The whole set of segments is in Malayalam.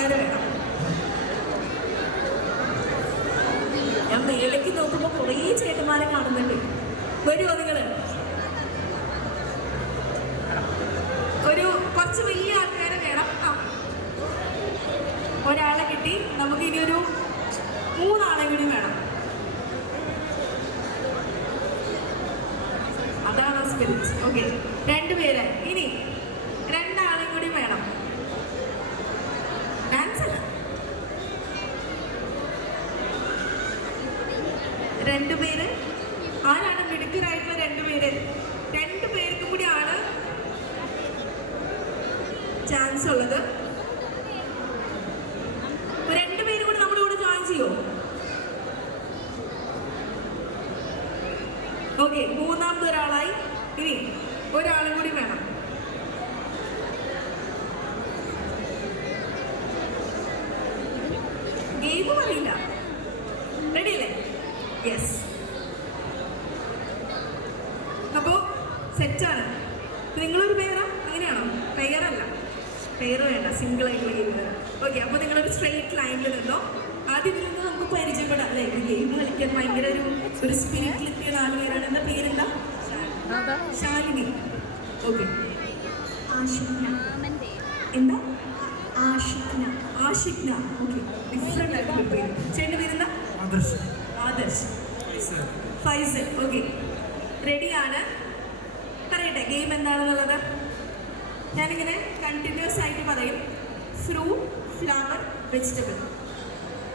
ആൾക്കാർ വേണം. ഞാൻ മേലേക്ക് നോക്കുമ്പോൾ കുറേ ചേട്ടന്മാരെ കാണുന്നുണ്ട്. വരുമോ നിങ്ങള്? ഒരു കുറച്ച് വലിയ ആൾക്കാരെ വേണം. ഒരാളെ കിട്ടി. നമുക്ക് ഇനി ഒരു 3 ആളെ കൂടി വേണം. അതാണ് സ്പിരിറ്റ്. ഓക്കെ, 2 പേര്. ഇനി 2 ആളെ കൂടി വേണം. ഡാൻസ് അല്ല, 2 പേര്. ആരാണ് മിടുക്കരായിട്ടുള്ള 2 പേര്? 2 പേർക്കും കൂടിയാണ് ചാൻസ് ഉള്ളത്. 2 പേരും കൂടി നമ്മുടെ കൂടെ ജോയിൻ ചെയ്യോ? ഓക്കെ, 3ാമത് ഒരാളായി. ഇനി ഒരാളും കൂടി വേണം. ഗെയിം അറിയില്ല. റെഡി അല്ലേ? യെസ്. അപ്പോ സെറ്റാണ്. നിങ്ങളൊരു പേരാ? അങ്ങനെയാണോ? പെയറല്ല, പെയർ വേണ്ട, സിംഗിൾ ആയിട്ടുള്ള ഗെയിം വേണം. ഓക്കെ, അപ്പോൾ നിങ്ങളൊരു സ്ട്രെയിറ്റ് ലൈനിൽ നിന്നോ. ആദ്യം ഇതിൽ നിന്ന് നമുക്ക് പരിചയപ്പെടാം അല്ലേ? ഗെയിം കളിക്കാൻ ഭയങ്കര ഒരു സ്പിരിറ്റിൽ എത്തിയ 4 പേരാണ്. എന്താ പേരെന്താ? ശാലിനി. ഓക്കെ. എന്താ? ആഷിഖ്ന. ആഷിഖ്ന. ഓക്കെ, ഡിഫറെൻ്റ് ആയിട്ടുള്ള പേര്. ചേട്ടൻ്റെ പേരെന്താ? ആദർശ്. ഫൈസൽ. ഓക്കെ, റെഡിയാണ്. പറയട്ടെ ഗെയിം എന്താണെന്നുള്ളത്. ഞാനിങ്ങനെ കണ്ടിന്യൂസ് ആയിട്ട് പറയും. Fruit, flower, vegetable.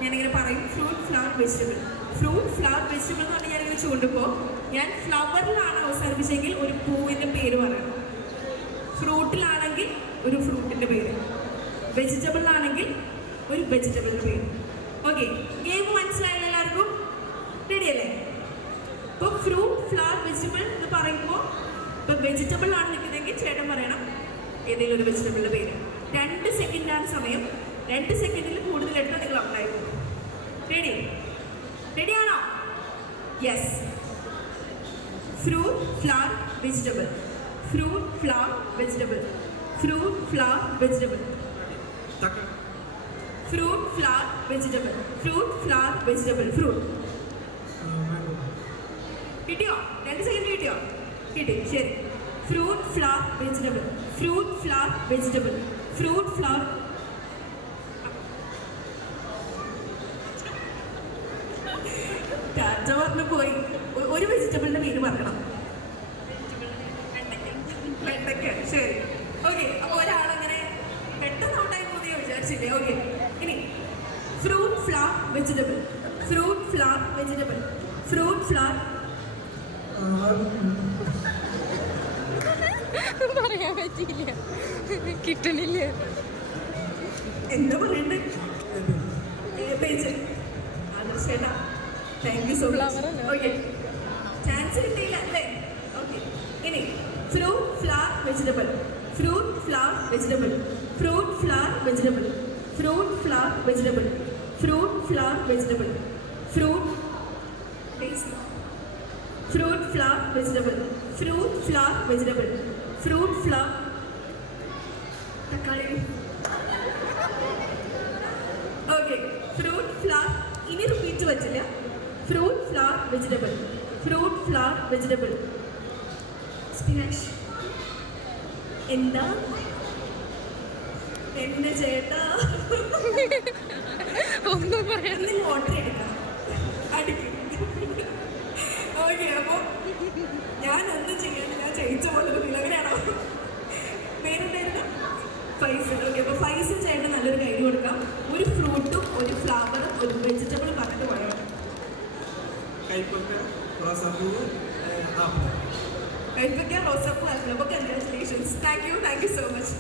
ഞാനിങ്ങനെ പറയും fruit, flower, vegetable. Fruit, flower, vegetable എന്ന് പറഞ്ഞാൽ ഞാനിങ്ങനെ ചൂണ്ടുമ്പോൾ ഞാൻ ഫ്ലവറിലാണ് അവസാനിപ്പിച്ചെങ്കിൽ ഒരു പൂവിൻ്റെ പേര് പറയണം. ഫ്രൂട്ടിലാണെങ്കിൽ ഒരു ഫ്രൂട്ടിൻ്റെ പേര്. വെജിറ്റബിളിലാണെങ്കിൽ ഒരു വെജിറ്റബിളിൻ്റെ പേര്. ഓക്കെ, ഗെയിം മനസ്സിലായ എല്ലാവർക്കും? റെഡി അല്ലേ? ഇപ്പോൾ ഫ്രൂട്ട്, ഫ്ലവർ, വെജിറ്റബിൾ എന്ന് പറയുമ്പോൾ ഇപ്പോൾ വെജിറ്റബിൾ ആണ് നിൽക്കുന്നതെങ്കിൽ ചേട്ടൻ പറയണം ഏതെങ്കിലും ഒരു വെജിറ്റബിളിൻ്റെ പേര്. 2 സെക്കൻഡാണ് സമയം. 2 സെക്കൻഡിൽ കൂടുതലെടുത്താൽ നിങ്ങൾ ഔട്ടായിരുന്നു. റെഡി? റെഡിയാണോ? Yes. Fruit, flower, vegetable. Fruit, flower, vegetable. Fruit, flower, vegetable. Fruit, flower, vegetable. Fruit, flower, vegetable. Fruit. കിട്ടിയോ? 2 സെക്കൻഡ് കിട്ടിയോ? കിട്ടി. ശരി. Fruit, flower, vegetable. Fruit, flower, vegetable. Fruit, flower. Tata പറഞ്ഞു പോയി. ഒരു വെജിറ്റബിളിന്റെ പേര് പറയണം. വെണ്ടയ്ക്ക. ശരി. ഓക്കെ, അപ്പോൾ ഒരാളങ്ങനെ പെട്ടെന്ന് ഔട്ടായി പോകുന്നേ വിചാരിച്ചില്ലേ? ഓക്കെ, ഇനി fruit, flower, vegetable. Fruit, flower, vegetable. Fruit, flower. പറയാൻ പറ്റിയില്ല, കിട്ടണില്ല. എന്താ പറയണ്ടേ? ആദർശേട്ടാ, thank you so much. Okay, chance കിട്ടിയില്ല അല്ലേ? ഓക്കെ, ഇനി fruit, flower, vegetable. Fruit, flower, vegetable. Fruit, flower, vegetable. Fruit, flower, vegetable. Fruit, flower, vegetable. Fruit, fruit, flower, vegetable. Fruit, flower, vegetable. Fruit, flower, തക്കാളി. Okay, fruit, flower. ഇനി റിപ്പീറ്റ് പറ്റില്ല. Fruit, flower, vegetable. Fruit, flower, vegetable. Spinach. എന്താ എന്റെ ചേട്ടാ? ഒന്നും പറയാൻ ലോട്ടറി എടുക്കാം. അടിക്കും. ഓക്കെ, അപ്പോൾ ഞാനൊന്നും ചെയ്യാനില്ല, ജയിച്ച പോലൊരു ഫീൽ. അങ്ങനെയാണോ? പേരുണ്ടായിരുന്നു ഫൈസൽ. ഓക്കെ, അപ്പോൾ ഫൈസൽ ചേട്ടൻ നല്ലൊരു കൈ കൊടുക്കാം. ഒരു ഫ്രൂട്ടും ഒരു ഫ്ലവറും ഒരു വെജിറ്റബിളും പറഞ്ഞിട്ട് പറയണം. കൈപ്പക്ക, റോസാപ്പൂവ്, കൈപ്പക്ക, റോസാപ്പൂ, ആപ്പിൾ. അപ്പോൾ congratulations. Thank you so much.